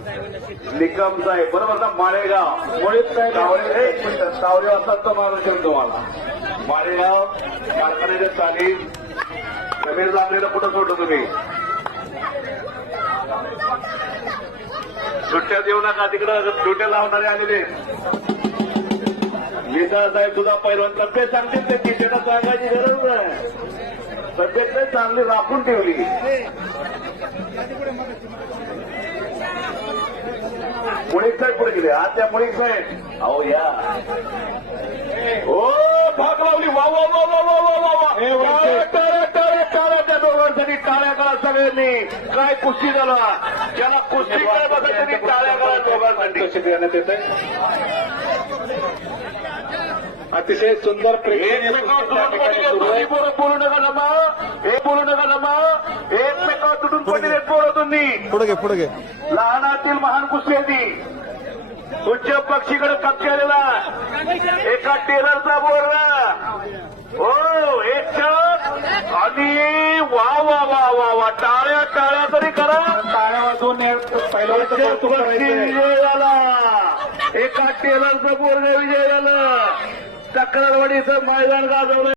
निकम साहेब बरोबर ना, माळेगाव मुळीच साहेब सावरे असतात तो माणूस येईल तुम्हाला. माळेगाव कारखान्याचे तालीम समीर लांबरेला कुठं सोडलं तुम्ही? सुट्ट्या देऊ नका, तिकडं सुट्ट्या लावणारे आलेले. विशाल साहेब तुझा पैलवान तब्येत सांगतील ते की त्यांना सांगायची गरज नाही. तब्येत नाही चांगली राखून ठेवली. मुळीक साहेब पुढे गेले. आज त्या मुळीक साहेब अहो या ओ भाग लावली. वा वा वा वा वा वा वा वा. टाळ्या टाळ्या टाळ्या त्या दोघांसाठी टाळ्या करा सगळ्यांनी. काय कुस्ती झाला ज्याला कुस्ती काय बघा त्यांनी टाळ्या करा दोघांसाठी. कशी देण्यात येत अतिशय सुंदर बोलू नका जमा. हे बोलू नका जमा. एकमेकावर तुटून पडले पोरं तुम्ही. पुढे घे. लहानातील महान कुस्ती आहे ती. उच्च पक्षीकडे कब्जालेला एका टेलरचा बोरला. हो एक शॉट आणि वा वा वा वा वा. टाळ्या टाळ्या तरी करा. टाळ्या वाजवून विजय झाला. एका टेलरचं बोरगा विजय झालं. तक्रारवाडीचं मैदान गाजवलं.